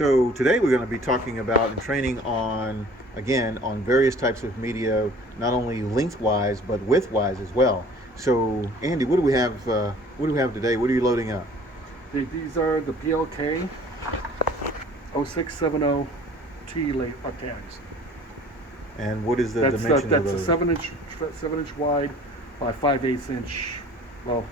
So today we're going to be talking about and training on, again, on various types of media, not only lengthwise but widthwise as well. So Andy, what do we have? What do we have today? What are you loading up? These are the PLK 0670T tags. And what is the That's dimension of that's a those? 7 inch wide by 5/8 inch. Well,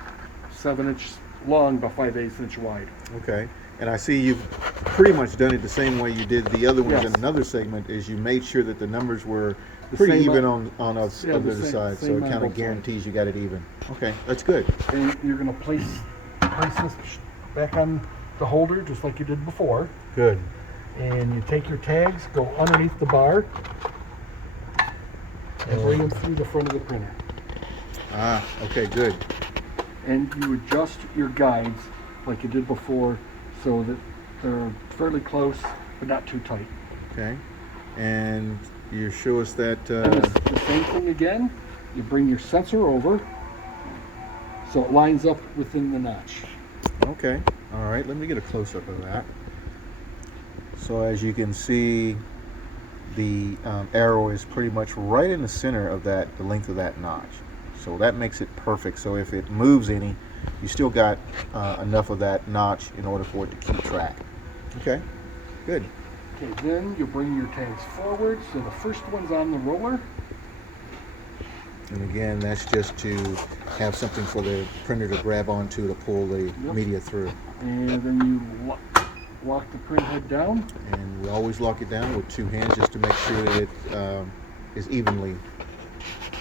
7 inch long by 5/8 inch wide. Okay. And I see you've pretty much done it the same way you did the other ones in Yes. another segment. Is you made sure that the numbers were The pretty same even on- on us yeah, on the the other same- side, so same it on kind of both guarantees you got it even. Okay, that's good. And you're gonna place this back on the holder just like you did before. Good. And you take your tags, go underneath the bar, and bring them through the front of the printer. Ah, okay, good. And you adjust your guides like you did before so that they're fairly close but not too tight. Okay, and you show us that. And it's the same thing again. You bring your sensor over so it lines up within the notch. Okay, all right. Let me get a close up of that. So as you can see, the arrow is pretty much right in the center of that, the length of that notch. So that makes it perfect. So if it moves any, you still got enough of that notch in order for it to keep track. Okay, good. Okay, then you bring your tags forward so the first one's on the roller. And again, that's just to have something for the printer to grab onto to pull the media through. And then you lock the printhead down. And we always lock it down with two hands just to make sure that it is evenly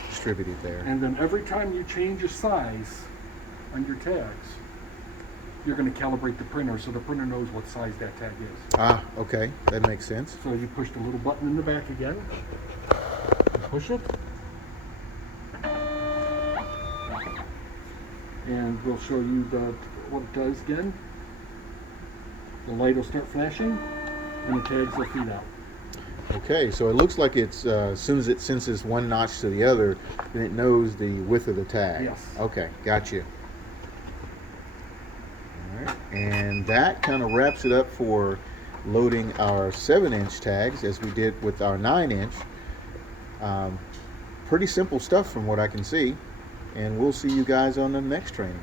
distributed there. And then every time you change a size on your tags, you're going to calibrate the printer so the printer knows what size that tag is. Ah, okay, that makes sense. So you push the little button in the back again. Push it. And we'll show you what it does again. The light will start flashing and the tags will feed out. Okay, so it looks like it's as soon as it senses one notch to the other, then it knows the width of the tag. Yes. Okay, got you. All right, and that kind of wraps it up for loading our 7-inch tags as we did with our 9-inch. Pretty simple stuff from what I can see, and we'll see you guys on the next training.